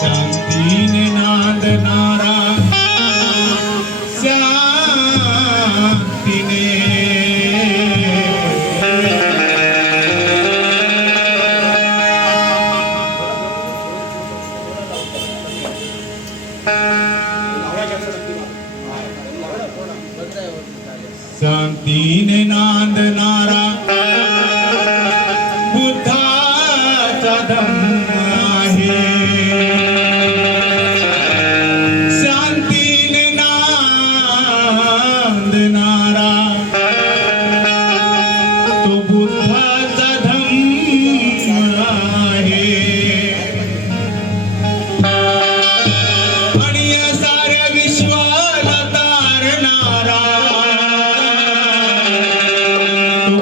शांतीने नांदणारा शांतीने शांतीने नांदणारा बुद्धाचा धम्म आहे. शांतीने नांदणारा तो बुद्धाचा धम्म आहे. आणि या साऱ्या विश्वाला तारणारा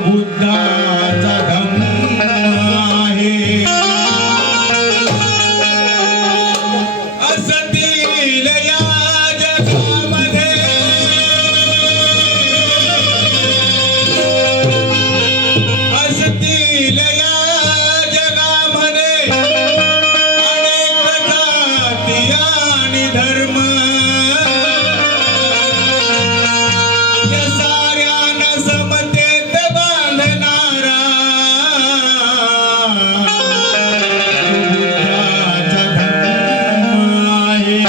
बुद्धाचा धम्म आहे. असतील या जगामध्ये असतील या जगामध्ये अनेक जाती आणि धर्म. या साऱ्यांना समतेत बांधणारा बुद्धाचा धम्म आहे.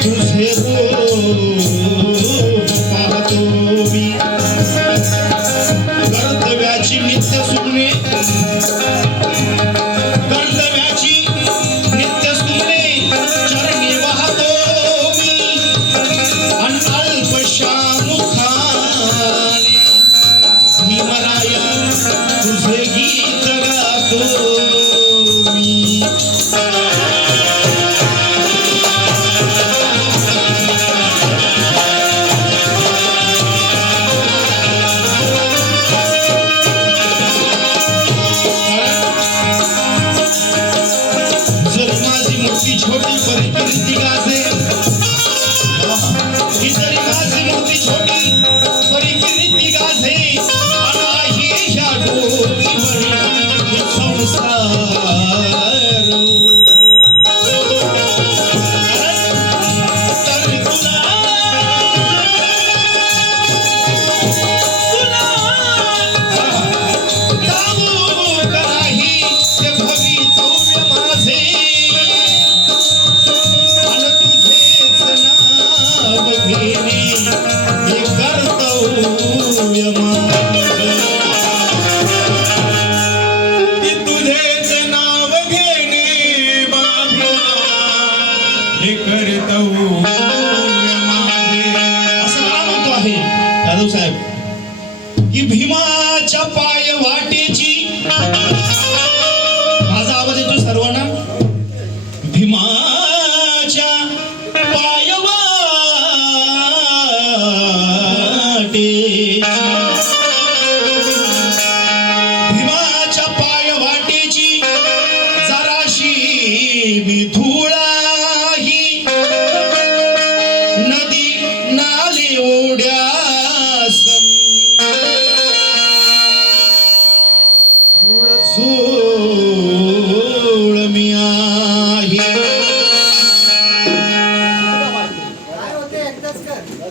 तुझे घेणे हे कर्तव्य माझं. की तुझेच नाव घेणे बाबा हे कर्तव्य माझे. असं का म्हणतो आहे यादव साहेब की भीमाच्या पाय वाटेची, माझा आवाज येतो सर्वांना, भीमाच्या पाय वाटेची, भीमाच्या पाय वाटेची जराशी मी धुळाही नदी नाले ओढ्या झूळ मी आहे.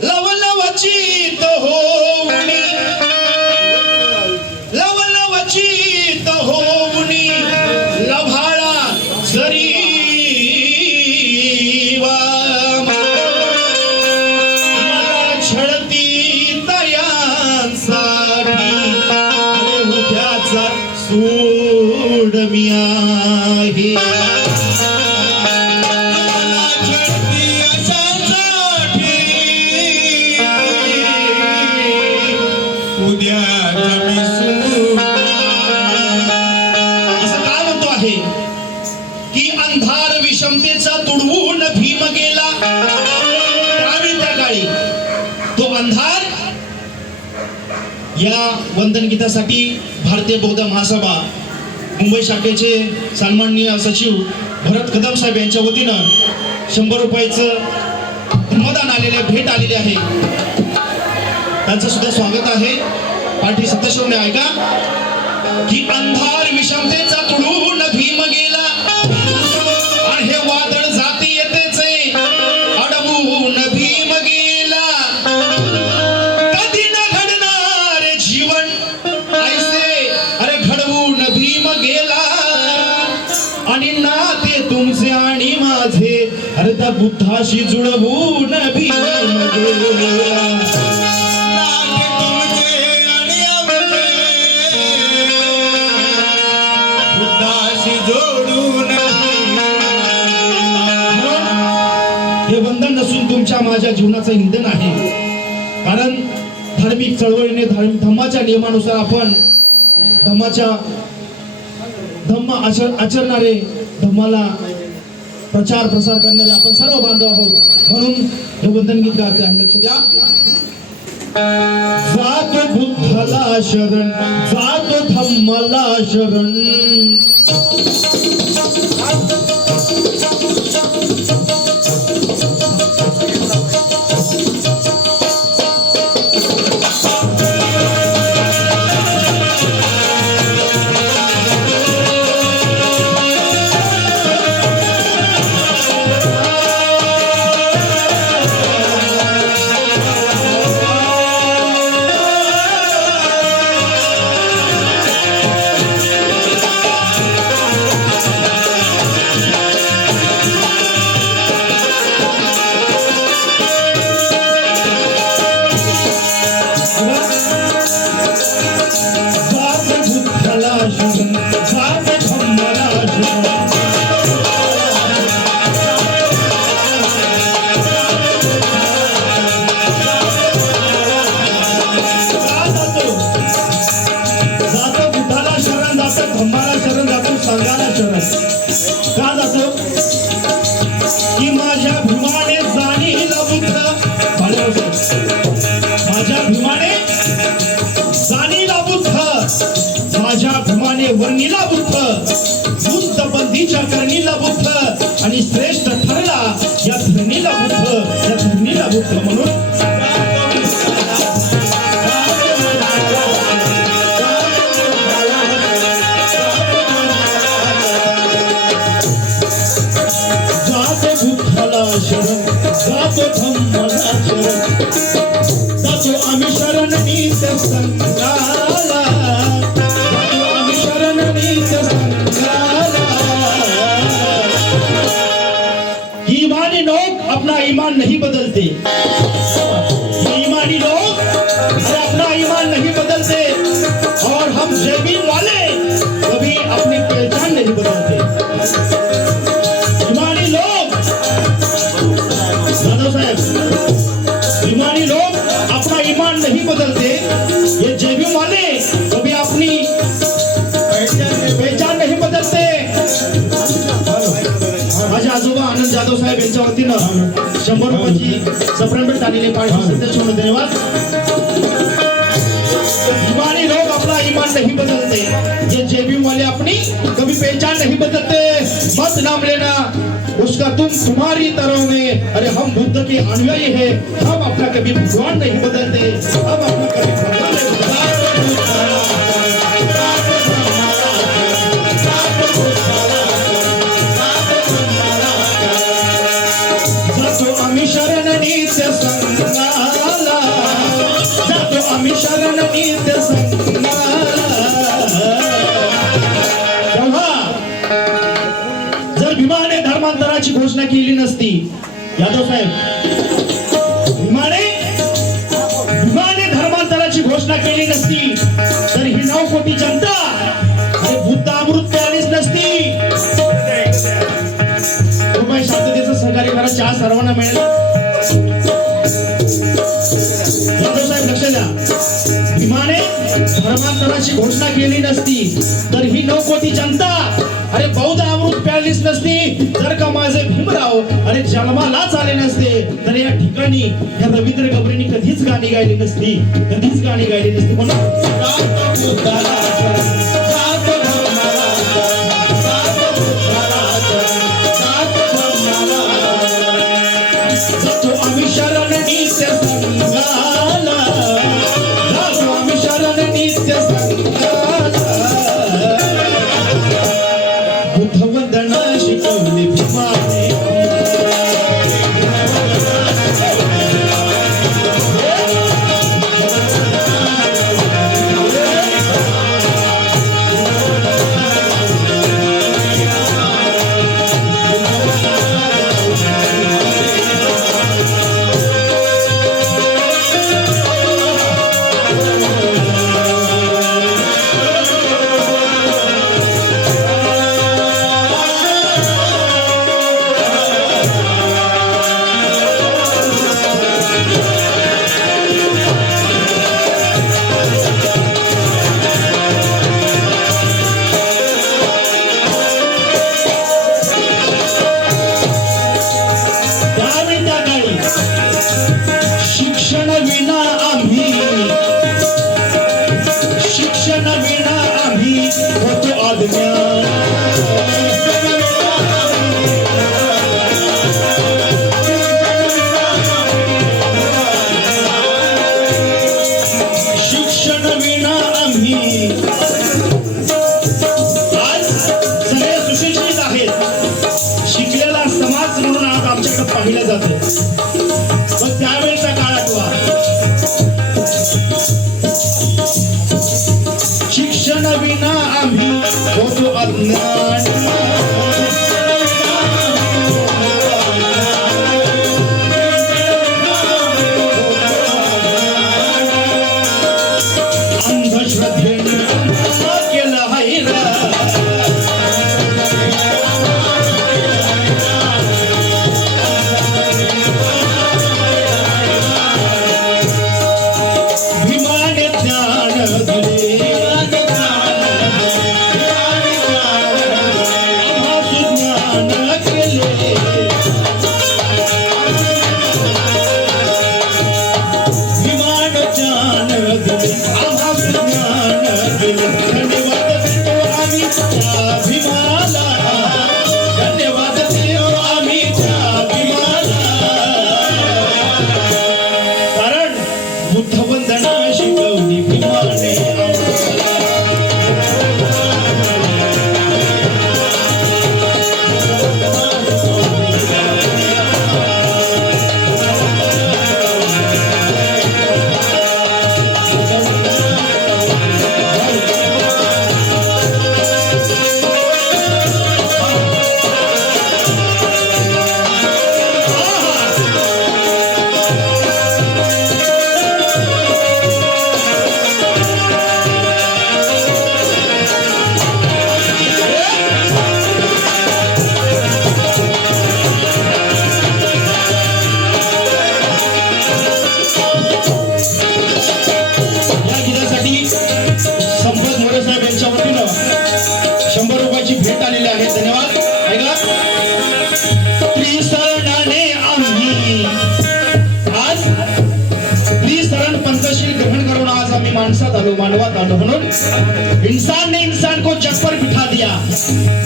लवलवचित होऊनी, लवलवचित होऊनी लभाळा जरी मला छळती तयांसाठी उद्याचा सूड मी आहे. असं काय म्हणतो आहे की अंधार विषमतेचा तुडवून भीम गेला. त्यावेळी त्या काळी तो अंधार या वंदन गीतासाठी भारतीय बौद्ध महासभा मुंबई शाखेचे सन्माननीय सचिव भरत कदम साहेब यांच्या वतीनं 100 रुपयाचं धर्मदान आलेले भेट आलेले आहे. त्यांचं सुद्धा स्वागत आहे. पाठी सत्ताशिवने ऐका की अंधार विषमतेचा तुडून भीम गेला आणि हे वादळ जाती येतेचे अडवून भीम गेला. कधी न घडणार जीवन ऐसे अरे घडवून भीम गेला आणि नाते तुमचे आणि माझे अरे त्या बुद्धाशी जुळवून भीम गेला. हे वंदन नसून तुमच्या माझ्या जीवनाचं इंधन आहे. कारण धार्मिक चळवळीने धम्माच्या नियमानुसार आपण धम्म आचरणारे, धम्माला प्रचार प्रसार करणारे आपण सर्व बांधव आहोत. म्हणून हे वंदन गीत गाते आहे. लक्ष द्या. जातो बुद्धाला शरण, जातो धम्माला शरण, का जातो की माझ्या भीमाने जाणीला बुद्ध, माझ्या भीमाने जाणीला बुद्ध, माझ्या भीमाने वर्णीला बुद्ध, बुद्ध बंदीच्या करणीला बुद्ध आणि श्रेष्ठ ठरला या धरणीला बुद्ध, या धरणीला बुद्ध. म्हणून शरण जातो धम्माला शरण, जातो आम्ही शरण नित्य संघाला, जातो आम्ही शरण नित्य संघाला. ईमानी लोग अपना ईमान नहीं बदलते, बदलते, ये जेबी वाले कभी अपनी पहचान नहीं बदलते. माझे आजोबा आनंद जाधव साहेब यांच्या वतीनं 100 रुपयाची सप्रेम भेट आलेली पाहिजे. धन्यवाद. ईमानी लोग अपना ईमान नहीं बदलते, ये जेबी वाले अपनी कभी पहचान नहीं बदलते. मत नाम लेना उसका तुम्हारी तरह में. अरे हम बुद्ध के अनुयायी है, हम अपना कभी भगवान नहीं बदलते, हम अपना कभी भगवान नहीं बदलते. जातो आम्ही शरण नित्य संगाला, जातो आम्ही शरण नित्य संगाला. तेव्हा जर भीमाने धर्मांतराची घोषणा केली नसती, यादव साहेब, भीमाने धर्मांतराची घोषणा केली नसती तर ही 9 कोटी जनता अरे बुद्ध अमृत प्यालीच नसती. रुपये शांततेचं सहकार्य करा, चहा सर्वांना मिळेल. यादव साहेब लक्ष द्या, भीमाने धर्मांतराची घोषणा केली नसती तर ही 9 कोटी जनता अरे बौद्ध अमृत प्यालीच नसती. जर का माझे भीमराव अरे जन्मालाच आले नसते तर या ठिकाणी या रवींद्र गबरेंनी कधीच गाणी गायली नसती, कधीच गाणी गायली नसती. जातो आम्ही शरण नित्य संगाला, जातो आम्ही शरण नित्य संगाला. बुद्धवंदना शिकवली भीमाने, शिक्षण विना आम्ही होतो अज्ञान. शिक्षण विना आम्ही आज सगळे सुशिक्षित आहेत, शिकलेला समाज म्हणून आज आमच्याकडे पाहिलं जातं. मग त्यावेळेचा काळ आठवा, माणसात आलो, मानवात आलो, म्हणून इंसान ने इंसान को जग पर बिठा दिया,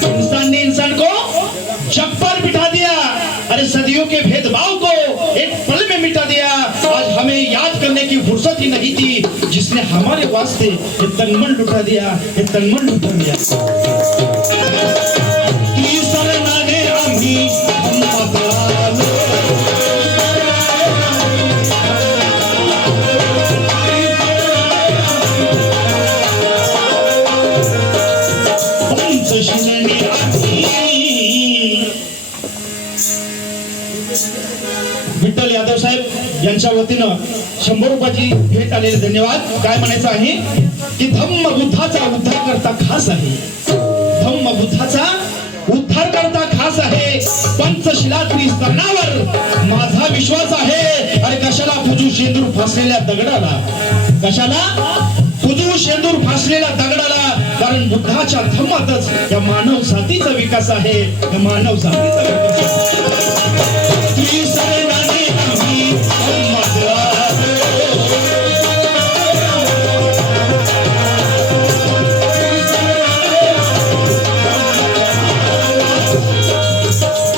इंसान ने इंसान को जग पर बिठा दिया, अरे सदियों के भेदभाव को एक पल में मिटा दिया। आज हमें याद करने की फुर्सत ही नहीं थी, जिसने हमारे वास्ते ये तनमन लुटा दिया, ये तनमन लुटा दिया। शरणाने आम्ही हिम्मत आलो, पंचशिलेने आम्ही। विठ्ठल यादव साहेब यांच्या वतीनं 100 रुपयाची भेट आलेली, धन्यवाद। काय म्हणायचं आहे की धम्म बुद्धाचा उद्धार करता खास आहे, धम्म बुद्धाचा उद्धार करता खास आहे, पंचशिला त्रिस्तरणावर माझा विश्वास आहे। अरे कशाला पूजू शेंदूर फासलेल्या दगडाला, कशाला पूजू शेंदूर फासलेल्या दगडाला, कारण बुद्धाच्या धम्मातच या मानव जातीचा विकास आहे, या मानव जातीचा विकास आहे। त्रिशरणाने आम्ही हिम्मत आलो,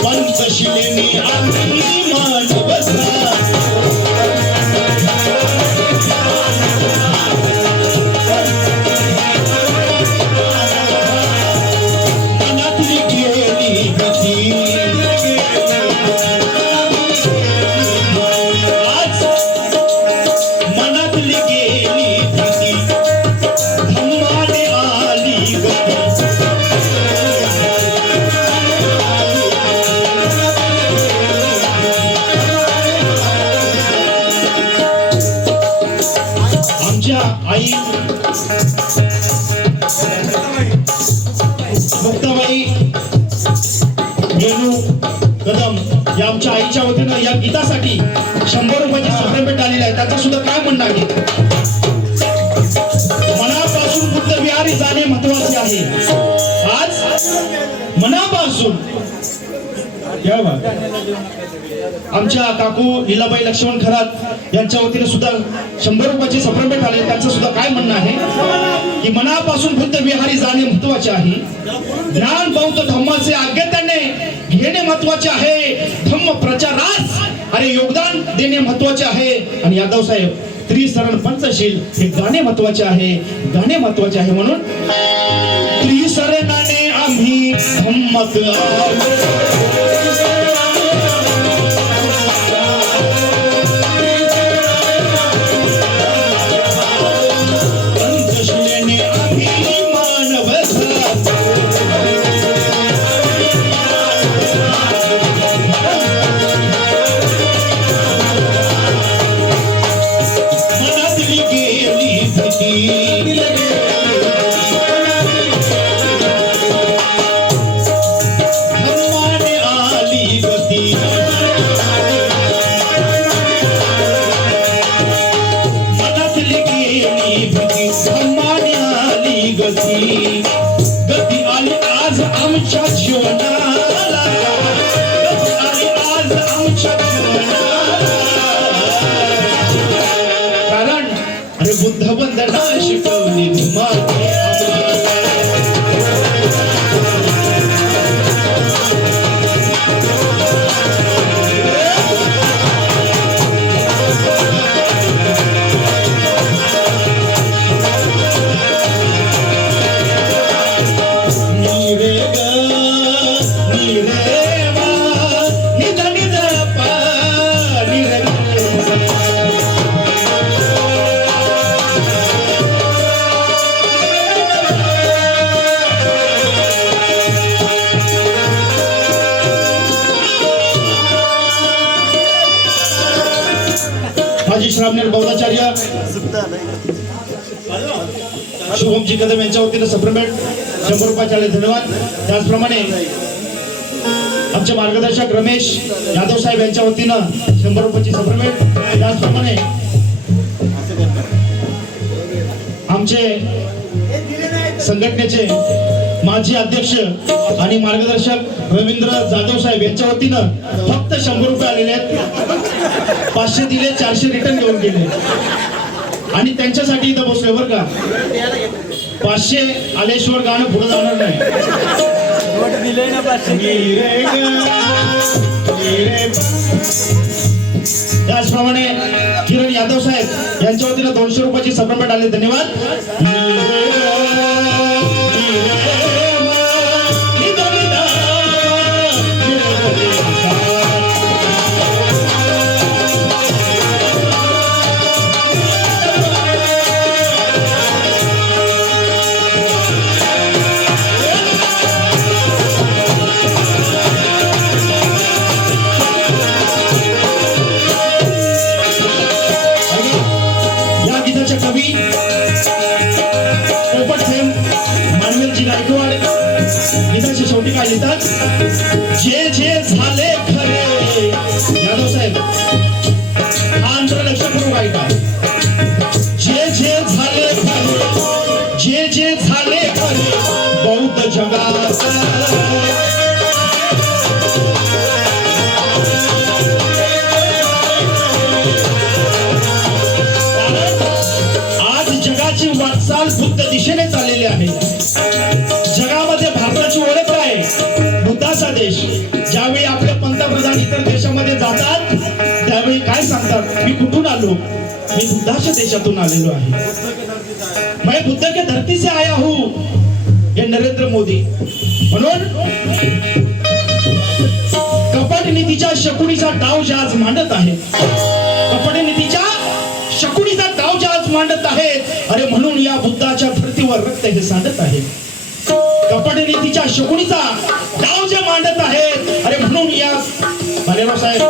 पंचशिलेने आम्ही मान बसला, मनातली गेली भीती, आज मनातली गेली भीती, धम्माने आली गती। आमच्या आई मुक्ताबाई वेणू कदम या आमच्या आईच्या वतीनं या गीतासाठी 100 रुपयाची सप्रेम भेट आलेली आहे, त्याचं सुद्धा काय म्हणणं आहे। मनापासून बुद्ध विहारी जाणे महत्वाचे आहे, आज मनापासून या बा। आमच्या काकू लीलाबाई लक्ष्मण खरात यांच्या वतीने सुद्धा 100 रुपयाची सप्रेम भेट आले, त्यांचं सुद्धा काय म्हणणं आहे की मनापासून बुद्ध विहारी जाणे महत्वाचे आहे, ज्ञान बौद्ध धम्माचे आज्ञाने घेणे महत्वाचे आहे, धम्म प्रचारास अरे योगदान देणे महत्वाचे आहे। आणि यादव साहेब त्रिशरण पंचशील हे गाणे महत्वाचे आहे, गाणे महत्वाचे आहे, म्हणून त्रिशरणाने आम्ही हिम्मत आलो, पंचशिलेने आम्ही मान बसला, मनातली गेली भीती, धम्माने आली गती। मनातली गेली भीती, धम्माने आली गती, गती आली आज आमच्या जीवनाला, गती आली आज आमच्या जीवनाला, कारण अरे बुद्ध वंदना शिकवली धम्माने आम्हाला। नीरे ग नीरे वा निध निध पा नीरे ग। माजी श्रावणेर बौद्धाचार्य शुभमजी कदम यांच्या वतीनं सप्रेमेंट 100 रुपयाचे आले, धन्यवाद। त्याचप्रमाणे आमचे मार्गदर्शक रमेश यादव साहेब यांच्या वतीनं 100 रुपयाची सप्रेमेंट, त्याचप्रमाणे आमचे संघटनेचे माजी अध्यक्ष आणि मार्गदर्शक रवींद्र जाधव साहेब यांच्या वतीनं फक्त 100 रुपये आलेले आहेत, 500 दिले, 400 रिटर्न घेऊन गेले। आणि त्यांच्यासाठी इथं बसलोय बरं का. 500 आल्याशिवाय गाणं पुढे जाणार नाही. त्याचप्रमाणे किरण यादव साहेब यांच्या वतीनं 200 रुपयाची सप्लिमेंट आले. धन्यवाद. या गीताचे कवी पोपट साहेब मानवेलजी गायकवाड गीताच्या शेवटी काय लिहितात? जे जे झाले खरे. यादव साहेब हा अंतर लक्ष करून ऐका. जे जे झाले खरे, जे जे झाले खरे बौद्ध जगात, जगाची वाटचाल बुद्ध दिशेने चाललेली आहे. जगामध्ये भारताची ओळख आहे बुद्धाचा देश. ज्यावेळी आपले पंतप्रधान इतर देशामध्ये जातात त्यावेळी काय सांगतात? मी कुठून आलो? मी बुद्धाच्या देशातून आलेलो आहे. मैं बुद्ध के धरती से आया हूं. हे नरेंद्र मोदी. म्हणून कपट नीतीच्या शकुनीचा डाव जे आज मांडत आहे, कपट नीतीच्या शकुनीचा डाव जे आज मांडत आहेत, अरे म्हणून या बुद्धाच्या धर्तीवर रक्त हे सांडत आहे. कपट नीतीच्या शकुनीचा डाव जे मांडत आहेत, अरे म्हणून या भालेराव साहेब,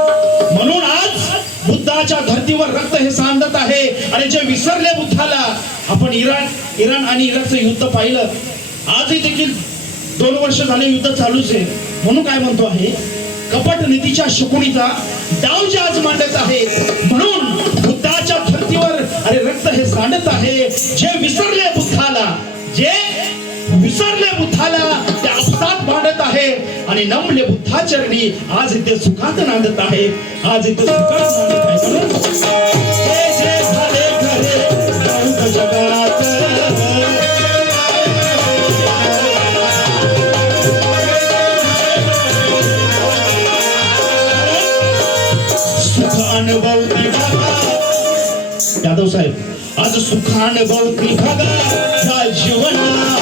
म्हणून आज बुद्धाच्या धर्तीवर रक्त हे सांडत आहे. आणि जे विसरले बुद्धाला, आपण इराण आणि इराकचं युद्ध पाहिलं. आजही देखील 2 वर्ष झाले युद्ध चालूच आहे. म्हणून काय म्हणतो आहे? कपट नीतीच्या शकुनीचा डाव जे आज मांडत आहे, म्हणून बुद्धाच्या धर्तीवर अरे रक्त हे सांडत आहे. जे विसरले बुद्धाला, जे विसरले बुद्धाला ते आपसात मांडत आहे आणि नमले बुद्धाचरणी आज इथे सुखात नांदत आहे. आज इथे सुखात नांदत आहे. म्हणून जे जे झाले खरे बौद्ध जगात, सुखानुभवती बघा. यादव साहेब, आज सुखानुभवती बघा या जीवनात.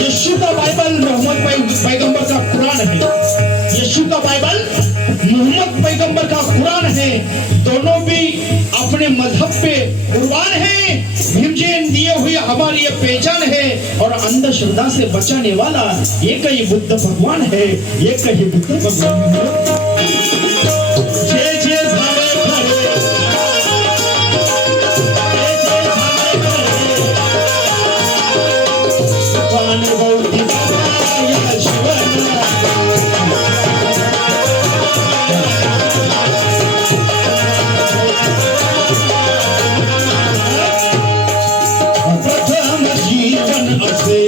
यीशु का बाइबल मोहम्मद पैगंबर का कुरान है. यीशु का बाइबल मोहम्मद पैगंबर का कुरान है. दोनों भी अपने मजहब पे कुर्बान है. भीमजीन दिए हुए हमारी ये पहचान है. और अंधश्रद्धा से बचाने वाला एक ही बुद्ध भगवान है. एक ही बुद्ध भगवान है. जे जे झाले खरे, जे जे झाले खरे, सुखानुभवती बघा या जीवनात. प्रथम जीवन असे,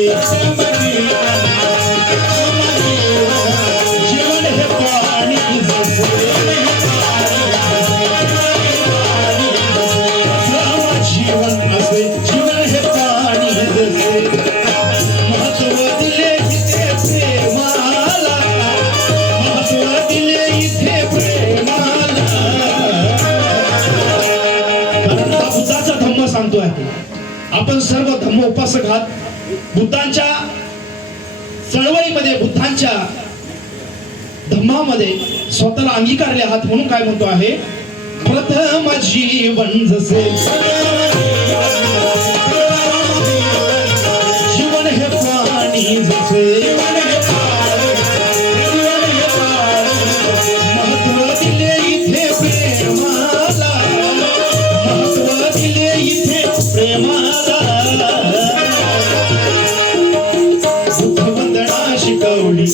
जीवन हे पाणी जसे, प्रथम जीवन असे, जीवन हे पाणी जसे. महत्व दिले इथे प्रेमाला, महत्व दिले इथे प्रेमाला. कारण हा बुद्धाचा धम्म सांगतो आहे. आपण सर्व धम्म उपासक आहात. बुद्धांच्या चळवळीमध्ये, बुद्धांच्या धम्मामध्ये स्वतःला अंगीकारले आहात. म्हणून काय म्हणतो आहे? प्रथम जीवन जसे, जीवन हे पाणी जसे, महत्व दिले इथे प्रेमाला, महत्व दिले इथे प्रेमाला. बुद्ध वंदना शिकवली.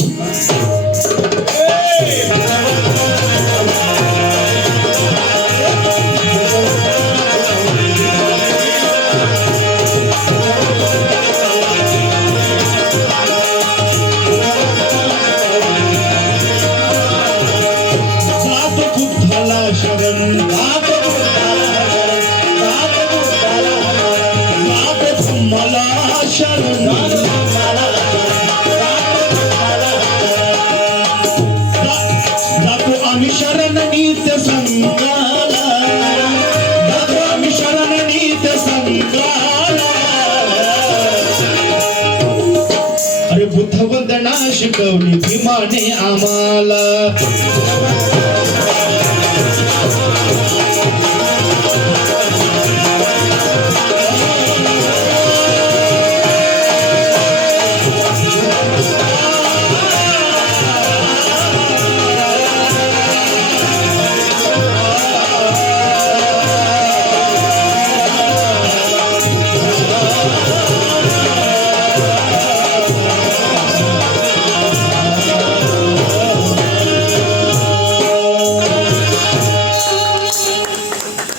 शिकवली भीमाने आम्हाला